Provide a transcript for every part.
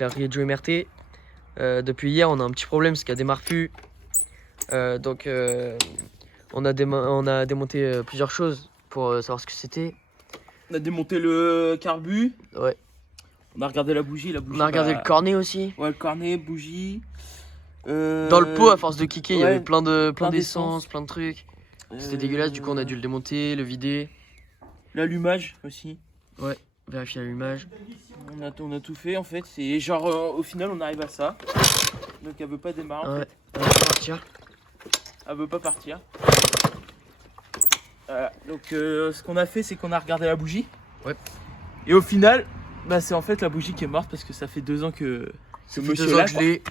La Riejo MRT. Depuis hier, on a un petit problème parce qu'elle démarre plus. Donc, on a démonté plusieurs choses pour savoir ce que c'était. On a démonté le carbu. Ouais. On a regardé la bougie. On a regardé le cornet aussi. Ouais, le cornet, bougie. Dans le pot, à force de kicker, il y ouais, avait plein d'essence. d'essence, plein de trucs. C'était dégueulasse, du coup on a dû le démonter, le vider. L'allumage aussi. Ouais, vérifier l'allumage. On a tout fait en fait. C'est genre au final on arrive à ça. Donc elle veut pas démarrer. En Ouais, fait. elle va partir. Elle veut pas partir. Voilà. Donc ce qu'on a fait c'est qu'on a regardé la bougie. Ouais. Et au final, bah, c'est en fait la bougie qui est morte parce que ça fait 2 ans que monsieur 2 ans là. que je l'ai.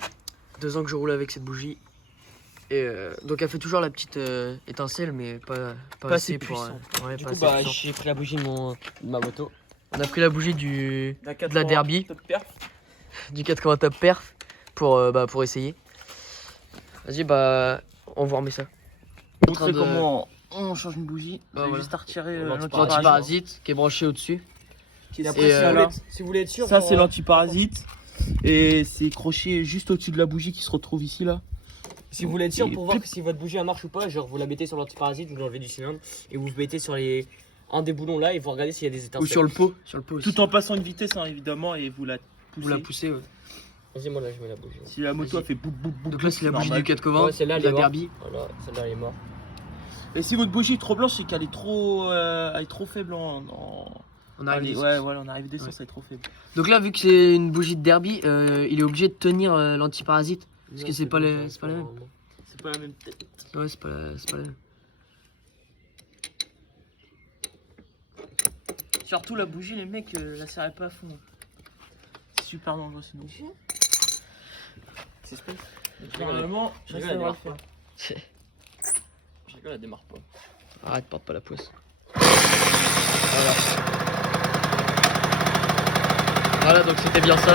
2 ans que je roule avec cette bougie. Et donc elle fait toujours la petite étincelle, mais pas assez assez pour. puissant. Ouais, Du pas coup, assez bah, puissant. j'ai pris la bougie de ma moto. On a pris la bougie de la Derby, Top perf. du 80 top perf pour essayer. Vas-y, bah on vous remet ça. Montrer comment on change une bougie. Bah, J'ai voilà. juste à retirer L'antiparasite qui est branché au-dessus. Et Après, si vous voulez être sûr, ça c'est l'antiparasite. Et c'est croché juste au-dessus de la bougie qui se retrouve ici là. Si vous voulez être sûr Et pour voir si votre bougie elle marche ou pas, genre vous la mettez sur l'antiparasite, vous l'enlevez du cylindre et vous mettez sur un des boulons là et vous regardez s'il y a des étincelles. Ou sur le pot. Sur le pot aussi. Tout en passant une vitesse hein, évidemment et vous la poussez. Vous la poussez, ouais. Vas-y, moi là je mets la bougie. Si la moto a fait boum boum boum. Donc là c'est la bougie normal. du 80, Ouais, celle-là elle la est morte. Derby. Voilà, celle-là elle est morte. Et si votre bougie est trop blanche, c'est qu'elle est trop faible On arrive d'essence. Ouais, voilà, on arrive d'essence, elle est trop faible. Donc là, vu que c'est une bougie de Derby, il est obligé de tenir l'antiparasite. Parce que c'est pas la même. C'est pas la même tête. Ouais, c'est pas la même. Surtout la bougie, les mecs, la serrez pas à fond. C'est super dangereux sinon. C'est space. Normalement, je rigole, ça elle va le démarre faire. Je rigole, elle démarre pas. Arrête, porte pas la poisse. Voilà, donc c'était bien ça.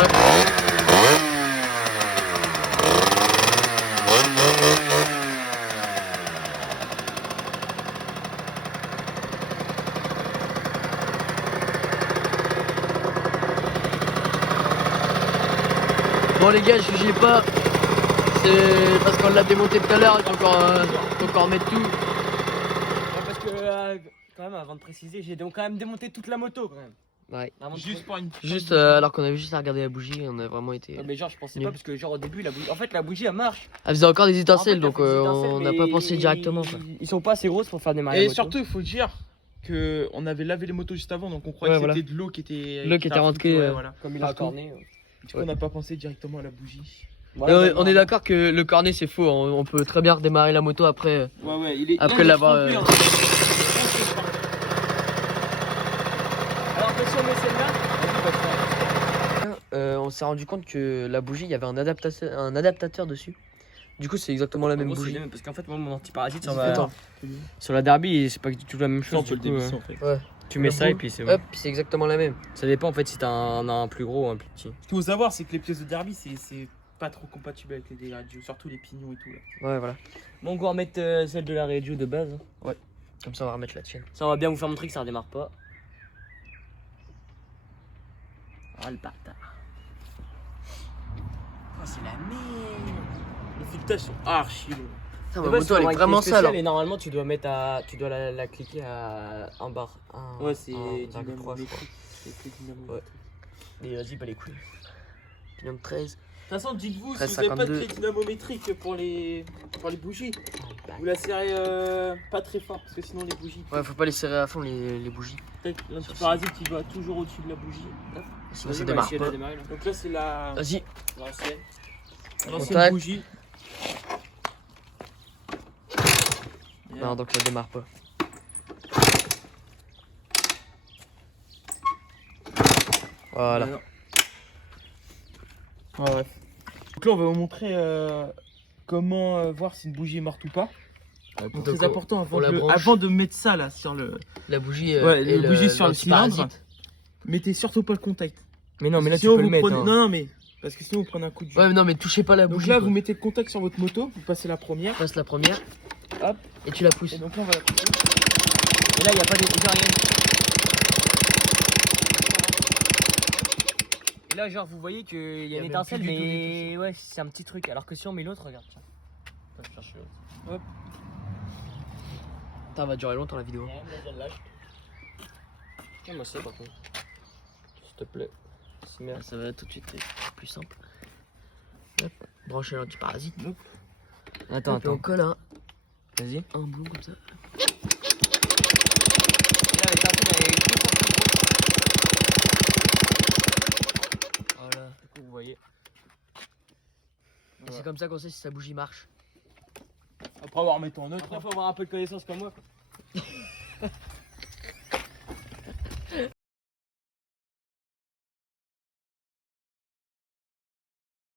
Bon les gars, jugez pas. C'est parce qu'on l'a démonté tout à l'heure, il faut encore mettre tout. Ouais, parce que quand même avant de préciser, j'ai donc quand même démonté toute la moto quand même. Ouais. Juste pour une. Juste alors qu'on avait juste à regarder la bougie, on a vraiment été. Ouais, mais genre je pensais nul. pas parce que genre au début la bougie, en fait la bougie elle marche. Elle faisait encore des étincelles, En fait, donc elle fait des étincelles, on n'a mais pas pensé directement. Quoi. Ils sont pas assez grosses pour faire démarrer la Et moto. surtout, il faut dire que on avait lavé les motos juste avant, donc on croyait Ouais, que voilà. c'était de l'eau qui était. L'eau qui était rentrée, Ouais, voilà. Comme il a Partout. corné. Du coup, on n'a pas pensé directement à la bougie. Voilà, On est d'accord que le cornet c'est faux, on peut très bien redémarrer la moto après. Ouais, ouais, il est. Après l'avoir, Alors, si on met celle-là, On s'est rendu compte que la bougie, il y avait un adaptateur dessus. Du coup, c'est exactement la même bougie. parce qu'en fait moi mon antiparasite Attends. sur la Derby c'est pas du tout la même on chose. peut le Du coup, dévisser en fait. Ouais. tu mets Le ça et boule. puis c'est bon. Hop, c'est exactement la même. Ça dépend en fait si t'as un plus gros ou un plus petit. Ce qu'il faut savoir, c'est que les pièces de Derby, c'est pas trop compatible avec les radios, surtout les pignons et tout là. Ouais, voilà. Bon, on va remettre celle de la Riejo de base. Comme ça, on va remettre la tienne. Ça on va bien vous faire montrer que ça redémarre pas. Ah le bâtard. Oh, c'est la merde. Les filetage sont archi longs. Putain, De ma base, moto, c'est elle un est vraiment spécial sale. Et normalement tu dois mettre tu dois la cliquer à un bar. Ouais, c'est du 3 je crois. Ouais. Et vas-y bah les couilles. Pignon de 13. De toute façon, dites-vous, si 13, vous n'avez pas de 52. clé dynamométrique pour les bougies, vous la serrez pas très fort parce que sinon les bougies. Ouais, faut pas les serrer à fond les bougies. Peut-être l'antiparasite il va toujours au-dessus de la bougie. Sinon, ça Vas-y, démarre essayer de pas. la démarrer, là. Donc là, c'est la Vas-y. l'ancienne. Contact. L'ancienne bougie. Non, donc ça démarre pas. Voilà. Ouais, bref. Donc là, on va vous montrer comment voir si une bougie est morte ou pas. Donc, Donc, très important on la branche. avant de mettre ça là sur le. La bougie, Ouais, et la bougie sur le l'antiparasite. cylindre. Mettez surtout pas le contact. Mais non mais là tu Sinon, peux le vous mettre. prenez- hein. Non, non, mais. Parce que sinon, vous prenez un coup de jus. Ouais, mais non, mais touchez pas la Donc bougie. là, quoi. vous mettez le contact sur votre moto, vous passez la première. Passe la première. Hop. Et tu la pousses. Et donc là, on va la pousser. Et là il y a pas des rien. Et là, genre, vous voyez qu'il y y a a une même étincelle, plus du tout mais ouais, c'est un petit truc. Alors que si on met l'autre, regarde, tiens. Attends, je cherche l'autre. Ça va durer longtemps la vidéo. Ouais, mais je lâche. Tiens, moi, c'est par contre. S'il te plaît. C'est merde. Ça va tout de suite être plus simple. Hop, brancher l'antiparasite. Attends, Hop, et on colle Vas-y. un boulon comme ça. Là, l'étincelle, elle est 2 fois plus grosse. Voilà. Du coup, vous voyez. Et c'est comme ça qu'on sait si sa bougie marche. Après avoir remis ton autre. Après, faut avoir un peu de connaissance comme moi. Quoi.